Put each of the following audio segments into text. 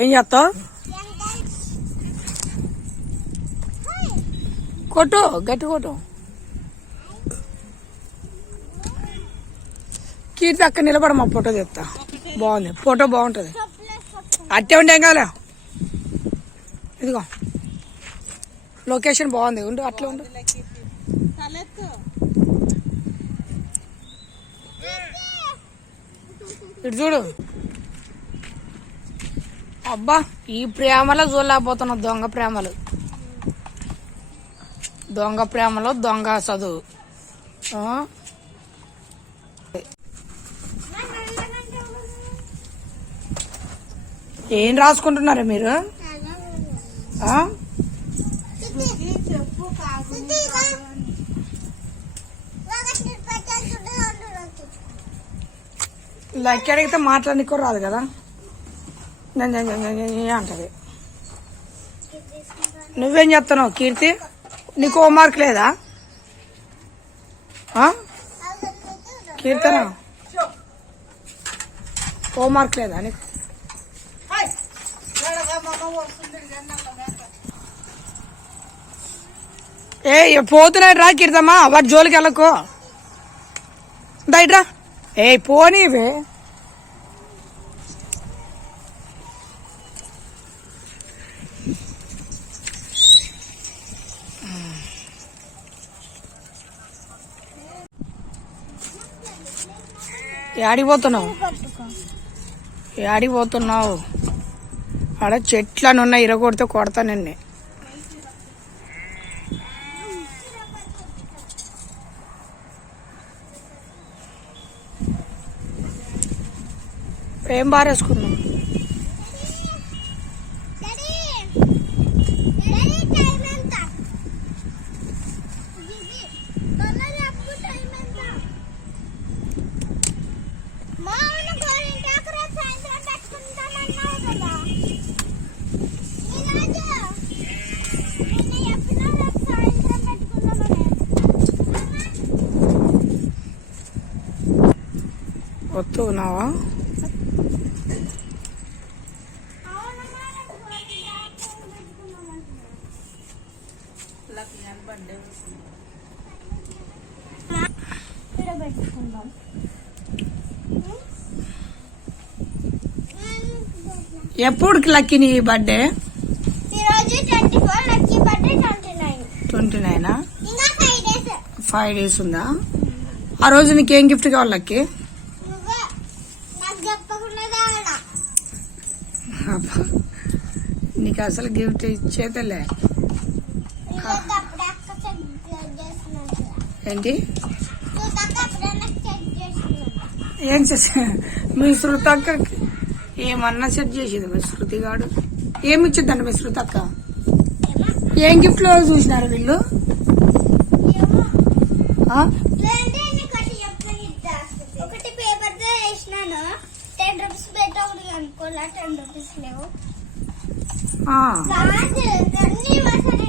ఏం చేస్తావు? కొట్టు గట్టి కొట్టు. కీర్తి అక్క నిలబడమ్మా ఫోటో తెస్తా. బాగుంది ఫోటో బాగుంటుంది. అట్టే ఉంటే ఏం కాలే? ఇదిగో. లొకేషన్ బాగుంది ఉండు అట్లా ఉండు. ఇటు చూడు. అబ్బా ఈ ప్రేమలో చూడలేకపోతున్నా దొంగ ప్రేమలు. దొంగ ప్రేమలో దొంగ చదువు. ఏం రాసుకుంటున్నారా మీరు? లెక్క అడిగితే మాట్లాడనికో రాదు కదా. అంటది నువ్వేం చెప్తున్నావు కీర్తి నీకు హోంవర్క్ లేదా కీర్తన హోంవర్క్ లేదా నీకు ఏ పోతున్నాడు రా కీర్తమ్మా వాటి జోలికి వెళ్ళకు బయట ఏ పోనీవే ఆడిపోతున్నావు ఆడిపోతున్నావు యాడికి చెట్లు ఆడ ఉన్నాయి ఇరగొడితే కొడతా నిన్నే. ఏం బారేసుకున్నావు వస్తున్నావా పెట్టుకుందాం ఎప్పుడు లక్కీ నీ birthday? Twenty nine. Five days. ఉందా? ఆ రోజు నీకేం గిఫ్ట్ కావాలి లక్కీ? నాకు అసలు గిఫ్ట్ ఇచ్చేదేలే ఏంటి? ఏం చేసా? మీ శృతి అక్కకి ఏమన్నా సెట్ చేసేది మీ శృతి గాడు? ఏమి ఇచ్చిద్దంట మీ శృతి అక్క? ఏం గిఫ్ట్లో చూసినారు వీళ్ళు? ఒకటి పేపర్ వేసినాను. టెన్ రూపీస్ పెట్టి ఒకటి అనుకోలే టెన్ రూపీస్ లేవు ఆ. కాదు అన్ని వసతి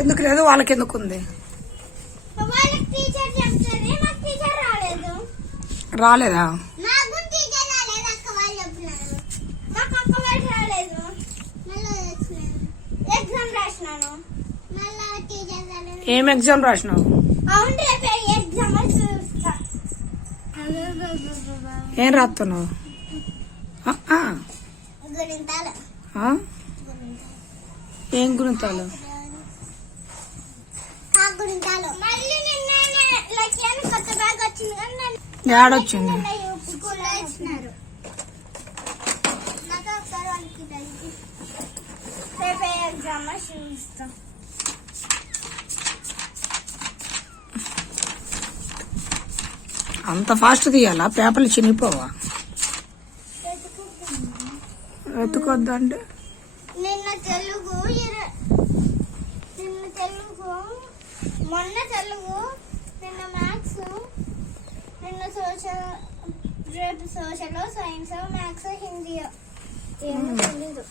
వచ్చినాను ఎగ్జామ్ రాసినాను. మళ్ళీ టీచర్ రాలేదు. ఏం ఎగ్జామ్ రాసినావు? ఏం రాస్తున్నావు? ఏం గుణితాలు? చూస్తాం అంత ఫాస్ట్ తీయాలా? పేపర్లు చినిపోవా ఎత్తుకొద్దంటే నిన్న తెలుగు నిన్న తెలుగు మొన్న తెలుగు నిన్న మ్యాథ్స్ నిన్న సోషల్ రేపు సోషల్ సైన్స్ మ్యాథ్స్ హిందీ ఏమో తెలీదు.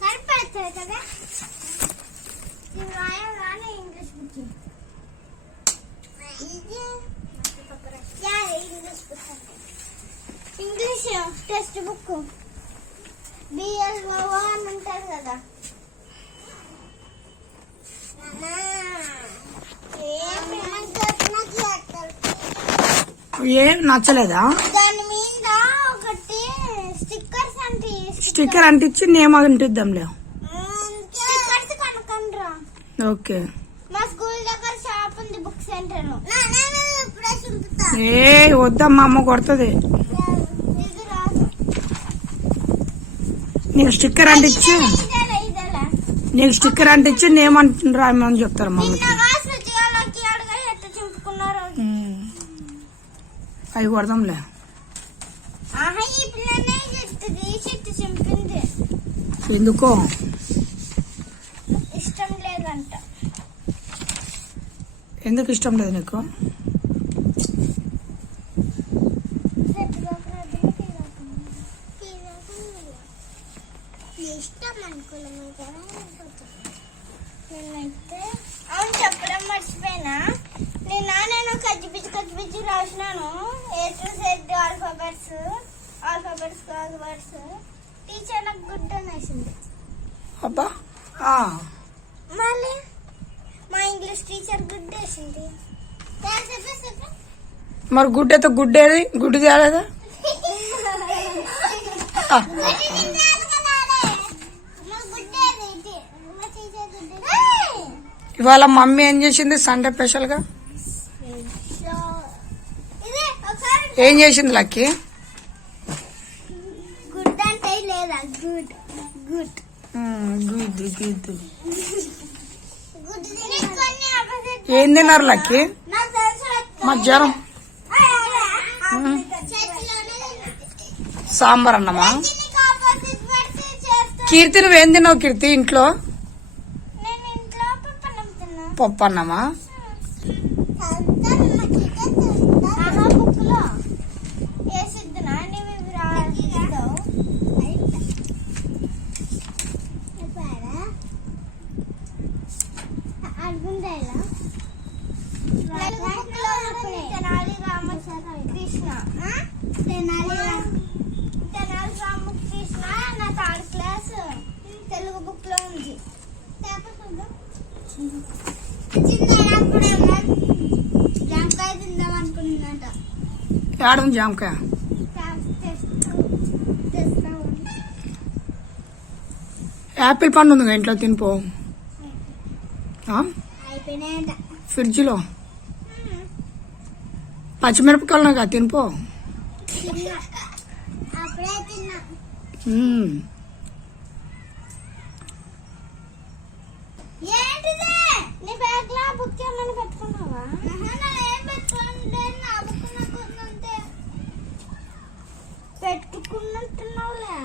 కనిపెడతారు కదా? నేను రాయగానే English book English book English text book BL అని ఉంటారు కదా. ఏం నచ్చలేదా? దాని మీద ఒకటి స్టిక్కర్స్ అంటే స్టిక్కర్ అంటించి నేమ్ అంటిద్దాంలే. Stickers okay. మా స్కూల్ దగ్గర షాప్ ఉంది బుక్ సెంటర్. ఇప్పుడే చింపుతా ఏ వద్దమ్మా అమ్మ కొడుతుంది. నీకు స్టిక్కర్ అంటించి నీకు స్టిక్కర్ అంటించి నేమ్ అంటున్నారు అని చెప్తారు మమ్మీకి అవి కొడదాంలే ఎందుకో ఇష్టం లేదంట ఎందుకు ఇష్టం లేదు నీకు టీచర్ నాకు గుడ్ అనేసింది అబ్బా మళ్ళీ? మా ఇంగ్లీష్ టీచర్ గుడ్ వేసింది. మరి గుడ్డ అయితే గుడ్డ ఏది? గుడ్డు తేలేదా ఆ, ఇవాళ మమ్మీ ఏం చేసింది? సండే స్పెషల్గా? ఏం చేసింది లక్కీ? Opposite ఏం తిన్నారు లక్కీ? తెలుసు మధ్యాహ్నం. సాంబార్ అన్నమా. కీర్తి నువ్వేం తిన్నావు కీర్తి ఇంట్లో. పప్పు అన్నమా ఏడం జామకాయ యాపిల్ పండు ఉంది ఇంట్లో తినిపో. ఫ్రిడ్జ్లో? పచ్చిమిరపకాయలు నాకు తినిపో. బ్యాగ్లో బుక్ చేయమని పెట్టుకున్నావా? పెట్టుకున్నట్టున్నావులే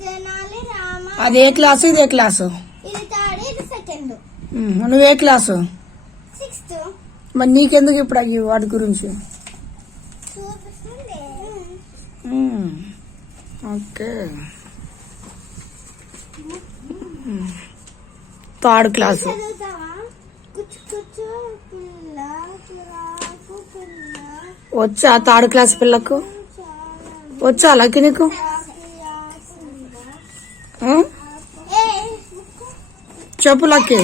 తెనాలి రామ అది ఏ క్లాసు ఇది ఏ క్లాసు. నువ్వే క్లాసు మరి నీకెందుకు ఇప్పుడు అవి వాటి గురించి? ఓకే. Third class. వచ్చా థర్డ్ క్లాస్ పిల్లకు? వచ్చా లక్కి నీకు? చెప్పు లక్కి.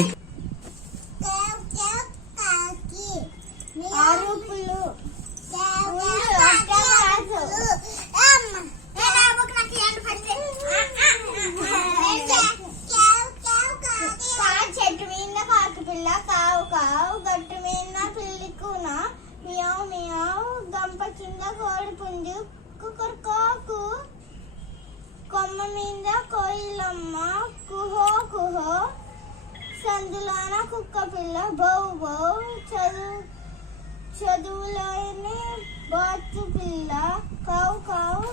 పిల్ల బౌ బౌ చదువు చదువులోని బాతు పిల్ల కావు కావు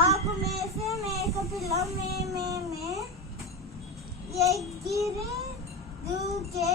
ఆకు మేసే మేక పిల్ల మే మే మే ఎగిరి దూకే